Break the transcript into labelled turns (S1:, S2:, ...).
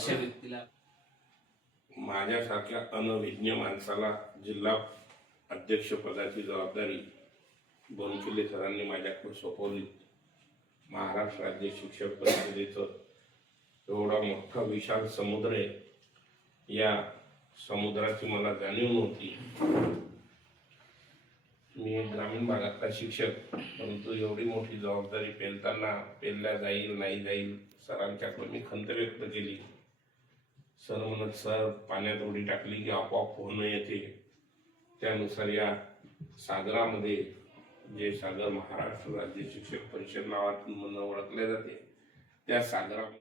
S1: अशा व्यक्तीला?
S2: माझ्यासारख्या अनविज्ञ माणसाला जिल्हा अध्यक्षपदाची जबाबदारी बनकिले सरांनी माझ्याकडे सोपवली. महाराष्ट्र राज्य शिक्षक परिषदेचं एवढा मोठा विशाल समुद्र आहे. या समुद्राची मला जाणीव नव्हती. मी एक ग्रामीण भागातला शिक्षक परंतु एवढी मोठी जबाबदारी पेलताना पेलल्या जाईल नाही जाईल सरांच्याकडून मी खंत व्यक्त केली. सर म्हणत सर पाण्यात उडी टाकली की आपोआप पोहणं येते. त्यानुसार या सागरामध्ये जे सागर महाराष्ट्र राज्य शिक्षक परिषद नावातून ओळखले जाते त्या सागरामध्ये